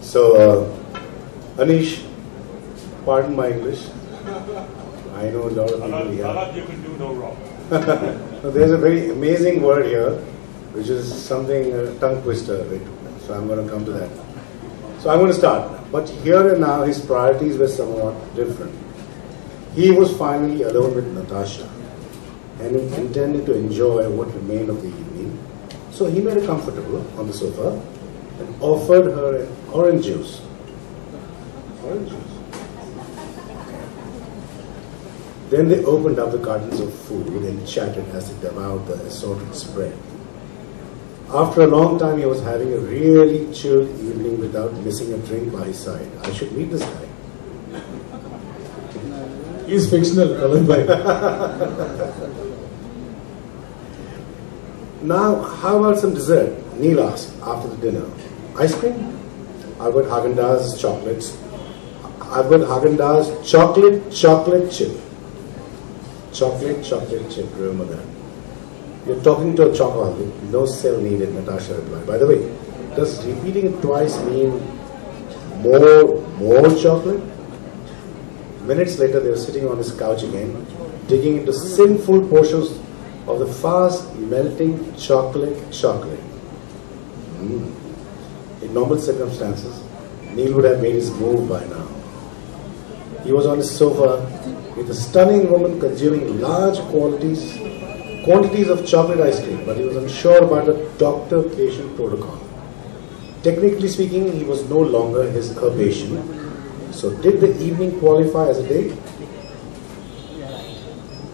So, Anish, pardon my English. I know a lot of people here. You can do no wrong. So there's a very amazing word here, which is something, a tongue twister. So I'm going to come to that. So I'm going to start. But here and now, his priorities were somewhat different. He was finally alone with Natasha, and he intended to enjoy what remained of the evening. So he made her comfortable on the sofa and offered her an orange juice. Orange juice. Then they opened up the cartons of food and chatted as they devoured the assorted spread. After a long time, he was having a really chilled evening without missing a drink by his side. I should meet this guy. He's fictional, Kalan bhai. Now, how about some dessert? Neil asked after the dinner. Ice cream? I've got Haagen-Dazs chocolates. I've got Haagen-Dazs chocolate chip. Chocolate chip, remember that. You're talking to a chocoholic. No cell needed, Natasha replied. By the way, does repeating it twice mean more chocolate? Minutes later, they were sitting on his couch again, digging into sinful portions of the fast-melting chocolate. In normal circumstances, Neil would have made his move by now. He was on his sofa with a stunning woman consuming large quantities of chocolate ice cream, but he was unsure about the doctor-patient protocol. Technically speaking, he was no longer her patient. So did the evening qualify as a date?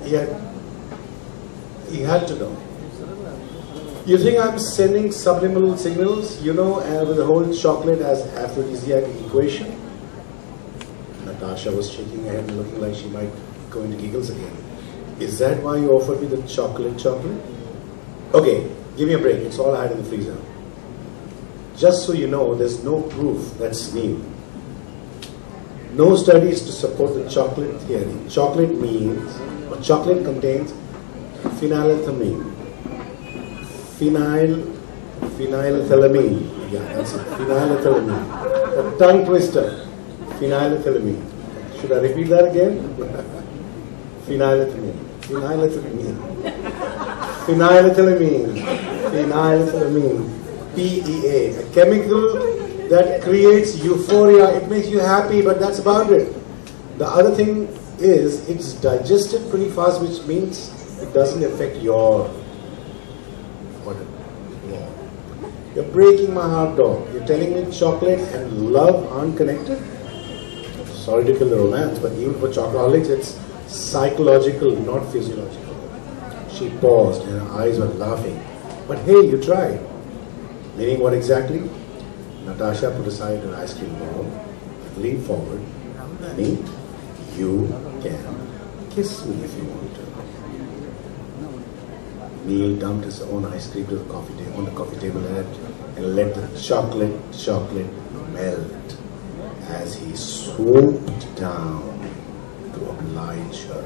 He had to know. You think I'm sending subliminal signals, with the whole chocolate as aphrodisiac equation? Natasha was shaking her head, looking like she might go into giggles again. Is that why you offered me the chocolate? Okay, give me a break. It's all I had in the freezer. Just so you know, there's no proof that's new. No studies to support the chocolate theory. Chocolate contains phenylethylamine. Phenylethylamine. Yeah, that's it. Phenylethylamine. A tongue twister. Phenylethylamine. Should I repeat that again? Phenylethylamine. PEA. A chemical that creates euphoria. It makes you happy, but that's about it. The other thing is it's digested pretty fast, which means it doesn't affect your whatever. Yeah. You're breaking my heart, dog. You're telling me chocolate and love aren't connected? Sorry to kill the romance, but even for chocoholics, it's psychological, not physiological. She paused and her eyes were laughing. But hey, you tried. Meaning what exactly? Natasha put aside her ice cream bowl, leaned forward. Honey, you can kiss me if you want to. Neil dumped his own ice cream to the on the coffee table and let the chocolate melt as he swooped down to oblige her.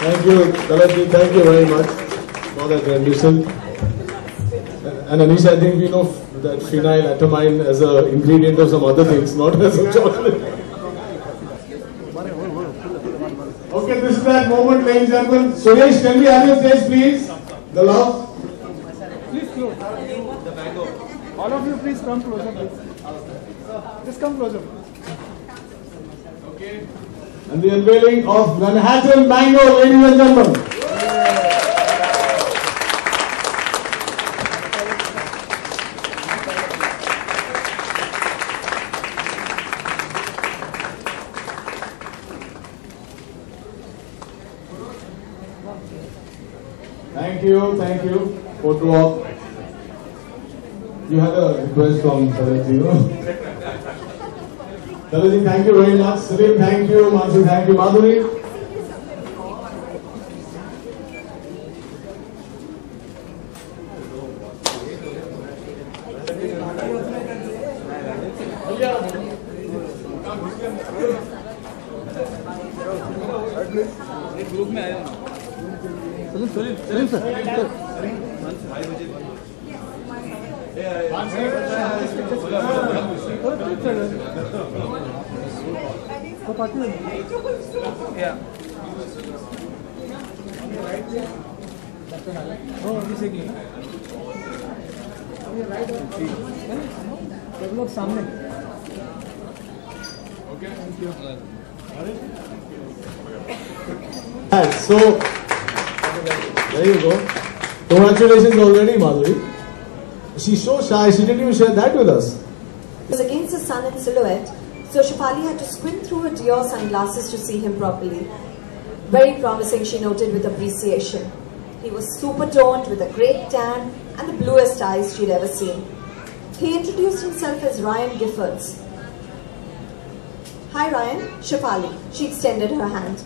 Thank you, Kalanji. Thank you very much for that rendition. And Anish, I think we know that phenylethylamine as an ingredient of some other things, not as a chocolate. Okay, this is that moment, ladies and gentlemen. Suresh, can we have your stage, please? The love. Please close. All of you, please come closer, please. Just come closer. Okay. And the unveiling of Manhattan Mango, ladies and gentlemen. Thank you. Photo op. You had a request from Dalaji. Dalaji, thank you very much. Salim, thank you. Mansi, thank you. Madhuri. Group में आया सामने And so, there you go. Congratulations already, Madhuri. She's so shy, she didn't even share that with us. It was against the sun in silhouette, so Shefali had to squint through her Dior sunglasses to see him properly. Very promising, she noted with appreciation. He was super toned with a great tan and the bluest eyes she'd ever seen. He introduced himself as Ryan Giffords. Hi Ryan, Shefali. She extended her hand.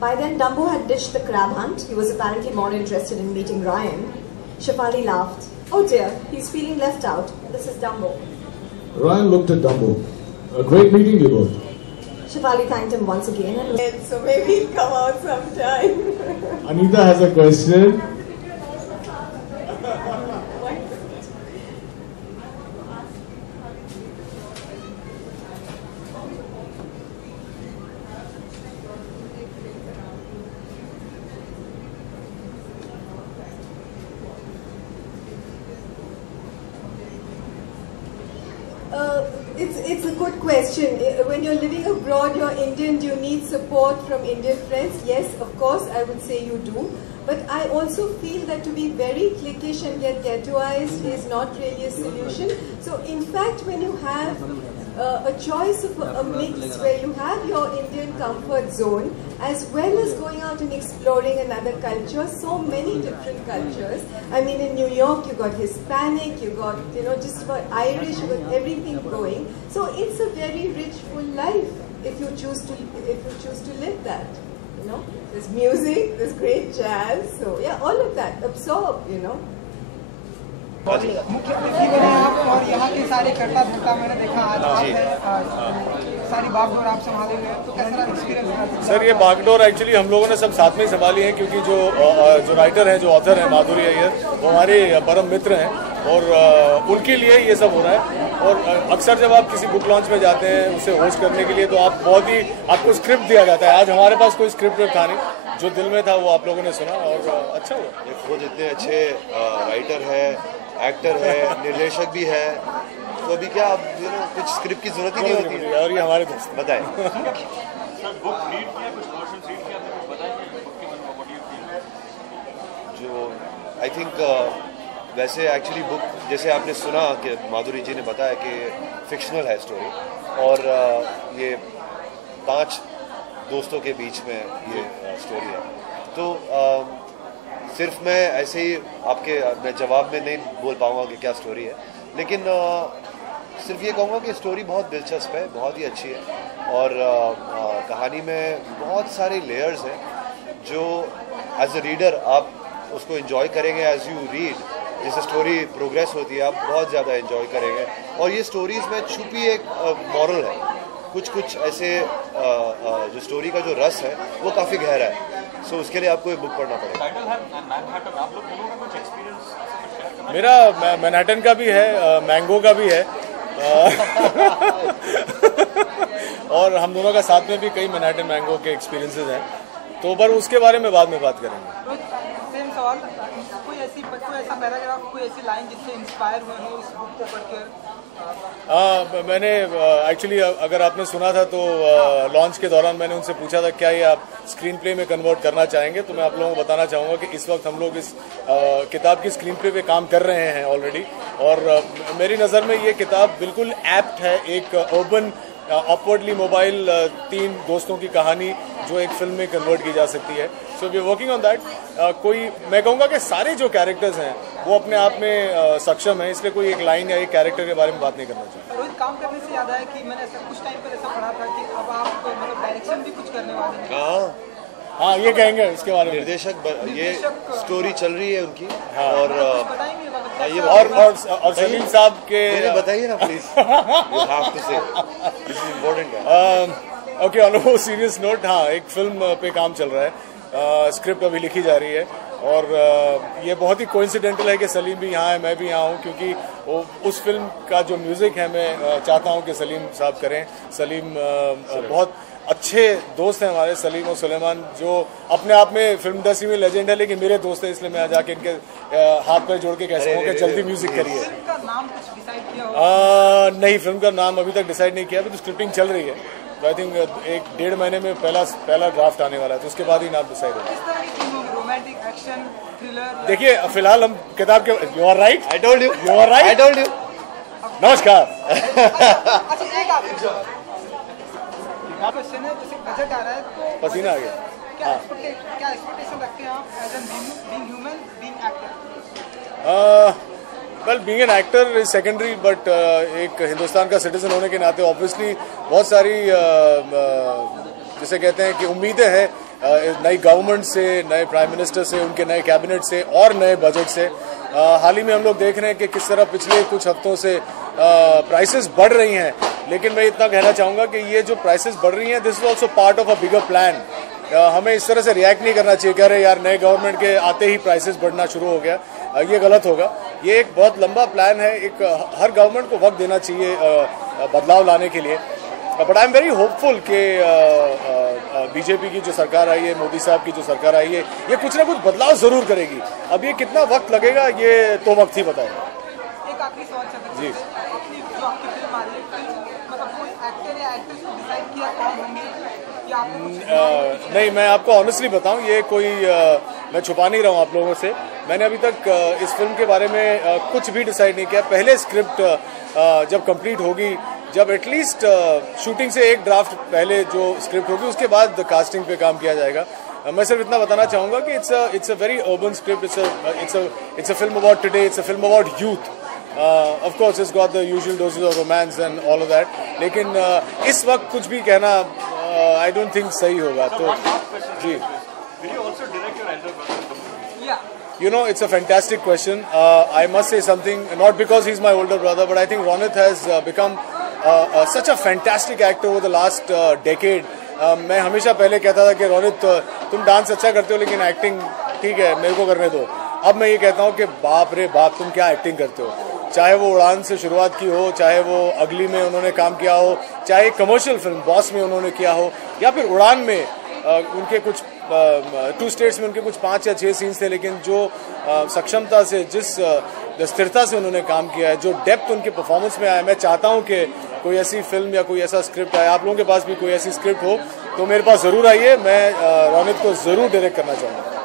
By then, Dumbo had ditched the crab hunt. He was apparently more interested in meeting Ryan. Shefali laughed. Oh dear, he's feeling left out. This is Dumbo. Ryan looked at Dumbo. A great meeting you both. Shefali thanked him once again and so maybe he'll come out sometime. Anita has a question. It's a good question. When you're living abroad, you're Indian, do you need support from Indian friends? Yes, of course, I would say you do. But I also feel that to be very cliquish and get ghettoized is not really a solution. So in fact, when you have a choice of a mix where you have your Indian comfort zone as well as going out and exploring another culture, so many different cultures. I mean, in New York you got Hispanic, you got, you know, just about Irish, you got everything going. So it's a very rich, full life if you choose to live that. You know, there's music, there's great jazz, so yeah, all of that, absorb, you know. मुख्य अतिथि बने आप और यहाँ के सारे करता धरता मैंने देखा आज आप है सारी बागडोर आप संभाले हुए हैं तो कैसा एक्सपीरियंस? सर ये बागडोर एक्चुअली हम लोगों ने सब साथ में ही संभाली है क्योंकि जो राइटर हैं, जो ऑथर हैं माधुरी अय्यर, वो हमारे परम मित्र हैं और उनके लिए ये सब हो रहा है। और अक्सर जब आप किसी बुक लॉन्च में जाते हैं उसे होस्ट करने के लिए तो आप बहुत ही आपको स्क्रिप्ट दिया जाता है। आज हमारे पास कोई स्क्रिप्ट था नहीं, जो दिल में था वो आप लोगों ने सुना और अच्छा हुआ। ये खुद इतने अच्छे राइटर है, एक्टर है, निर्देशक भी है, तो अभी क्या कुछ स्क्रिप्ट की जरूरत ही नहीं होती है। और ये हमारे दोस्त बताएं। जो आई थिंक वैसे एक्चुअली बुक जैसे आपने सुना कि माधुरी जी ने बताया कि फिक्शनल है स्टोरी और ये 5 दोस्तों के बीच में ये स्टोरी है। तो सिर्फ मैं ऐसे ही मैं जवाब में नहीं बोल पाऊँगा कि क्या स्टोरी है, लेकिन सिर्फ ये कहूँगा कि स्टोरी बहुत दिलचस्प है, बहुत ही अच्छी है और कहानी में बहुत सारे लेयर्स हैं जो एज अ रीडर आप उसको एंजॉय करेंगे। एज यू रीड, जैसे स्टोरी प्रोग्रेस होती है आप बहुत ज़्यादा एंजॉय करेंगे और ये स्टोरीज़ में छुपी एक मॉरल है। कुछ ऐसे जो स्टोरी का जो रस है वो काफ़ी गहरा है, सो उसके लिए आपको ये बुक पढ़ना पड़ेगा। मेरा मैनहट्टन का भी है, मैंगो का भी है और हम दोनों का साथ में भी कई मैनहट्टन मैंगो के एक्सपीरियंसेस हैं, तो पर उसके बारे में बाद में बात करेंगे। सेम सवाल, कोई ऐसा पैराग्राफ, कोई ऐसी लाइन जिससे इंस्पायर हुए हो इस बुक को पढ़कर? मैंने एक्चुअली अगर आपने सुना था तो लॉन्च के दौरान मैंने उनसे पूछा था क्या ये आप स्क्रीन प्ले में कन्वर्ट करना चाहेंगे, तो मैं आप लोगों को बताना चाहूँगा कि इस वक्त हम लोग इस किताब की स्क्रीन प्ले पे काम कर रहे हैं ऑलरेडी और मेरी नज़र में ये किताब बिल्कुल एप्ट है एक अर्बन अपवर्डली मोबाइल 3 दोस्तों की कहानी जो एक फिल्म में कन्वर्ट की जा सकती है। So we are working on that. कोई मैं कहूँगा कि सारे जो कैरेक्टर्स हैं वो अपने आप में सक्षम है, इसलिए कोई एक लाइन या एक कैरेक्टर के बारे में बात नहीं करना चाहिए। रोहित, काम करने से याद आया कि मैंने कुछ टाइम पर ऐसा पढ़ा था कि अब आप मतलब डायरेक्शन भी कुछ करने वाले हैं। हाँ, ये कहेंगे इसके बारे में। निर्देशक ये स्टोरी चल रही है उनकी। हाँ। और ये और सलीम साहब के बताइए ना प्लीज। यू हैव टू से, दिस इज इम्पोर्टेंट है। Okay, on a serious note, हाँ, एक फिल्म पे काम चल रहा है, स्क्रिप्ट अभी लिखी जा रही है और ये बहुत ही कोइंसिडेंटल है कि सलीम भी यहाँ है, मैं भी यहाँ हूँ, क्योंकि उस फिल्म का जो म्यूज़िक है मैं चाहता हूँ कि सलीम साहब करें। सलीम बहुत अच्छे दोस्त हैं हमारे, सलीम और सुलेमान, जो अपने आप में फिल्म इंडस्ट्री में लेजेंड है, लेकिन मेरे दोस्त हैं, इसलिए मैं जाके इनके हाथ पैर जोड़ के कह सकूँ कि जल्दी म्यूजिक करिए। फिल्म का नाम कुछ डिसाइड किया नहीं, फिल्म का नाम अभी तक डिसाइड नहीं किया, अभी तो स्क्रिप्टिंग चल रही है, तो आई थिंक 1-1.5 महीने में पहला ड्राफ्ट आने वाला है, तो उसके बाद ही नाम डिसाइड होगा। किस तरह की फिल्म होगी? Romantic, action, thriller? देखिए, फिलहाल हम किताब के you are right, I told you. You are right, I told you. नमस्कार। अच्छा, एक आप क्वेश्चन है, जैसे बजट आ रहा है तो पसीना आ गया। क्या एक्सपेक्टेशन रखते हैं आप as an being human, being actor? Well, being an actor is secondary, but एक हिंदुस्तान का सिटीजन होने के नाते ऑब्वियसली बहुत सारी जिसे कहते हैं कि उम्मीदें हैं नई गवर्नमेंट से, नए प्राइम मिनिस्टर से, उनके नए कैबिनेट से और नए बजट से। हाल ही में हम लोग देख रहे हैं कि किस तरह पिछले कुछ हफ्तों से प्राइसेस बढ़ रही हैं, लेकिन मैं इतना कहना चाहूँगा कि ये जो प्राइसेस बढ़ रही हैं, this is also part of a बिगर प्लान। हमें इस तरह से रिएक्ट नहीं करना चाहिए, कह रहे यार नए गवर्नमेंट के आते ही प्राइसेस बढ़ना शुरू हो गया, ये गलत होगा। ये एक बहुत लंबा प्लान है, एक हर गवर्नमेंट को वक्त देना चाहिए बदलाव लाने के लिए। But I am very hopeful कि बीजेपी की जो सरकार आई है, मोदी साहब की जो सरकार आई है, ये कुछ ना कुछ बदलाव जरूर करेगी। अब ये कितना वक्त लगेगा ये तो वक्त ही बताएगा। एक आखिरी सवाल चंद्र जी, अपनी जो आपकी फिल्म आ रही है, मतलब कोई एक्टर या एक्ट्रेस को डिसाइड किया कौन होंगे या आपने कुछ? नहीं, मैं आपको ऑनेस्टली बताऊं, ये कोई मैं छुपा नहीं रहा हूं आप लोगों से। मैंने अभी तक इस फिल्म के बारे में कुछ भी डिसाइड नहीं किया। पहले स्क्रिप्ट जब कंप्लीट होगी, जब एटलीस्ट शूटिंग से एक ड्राफ्ट पहले जो स्क्रिप्ट होगी, उसके बाद कास्टिंग पे काम किया जाएगा। मैं सिर्फ इतना बताना चाहूँगा कि it's a very urban script, it's a film about today, it's a film about youth. Of course, it's got the usual doses of romance and all of that. लेकिन इस वक्त कुछ भी कहना I don't think सही होगा। तो जी, you know, it's a fantastic question. I must say something, not because he's my older brother, but I think Ronit has become such a fantastic actor over the last decade. मैं हमेशा पहले कहता था कि रोनित तुम डांस अच्छा करते हो लेकिन एक्टिंग ठीक है, मेरे को करने दो। अब मैं ये कहता हूँ कि बाप रे बाप, तुम क्या एक्टिंग करते हो। चाहे वो उड़ान से शुरुआत की हो, चाहे वो अगली में उन्होंने काम किया हो, चाहे कमर्शियल फिल्म बॉस में उन्होंने किया हो, या फिर उड़ान में उनके कुछ 2 स्टेट्स में उनके कुछ 5 या 6 सीन्स थे, लेकिन जो सक्षमता से, जिस स्थिरता से उन्होंने काम किया है, जो डेप्थ उनके परफॉर्मेंस में आया, मैं चाहता हूं कि कोई ऐसी फिल्म या कोई ऐसा स्क्रिप्ट आए। आप लोगों के पास भी कोई ऐसी स्क्रिप्ट हो तो मेरे पास ज़रूर आइए, मैं रोनित को ज़रूर डायरेक्ट करना चाहूँगा।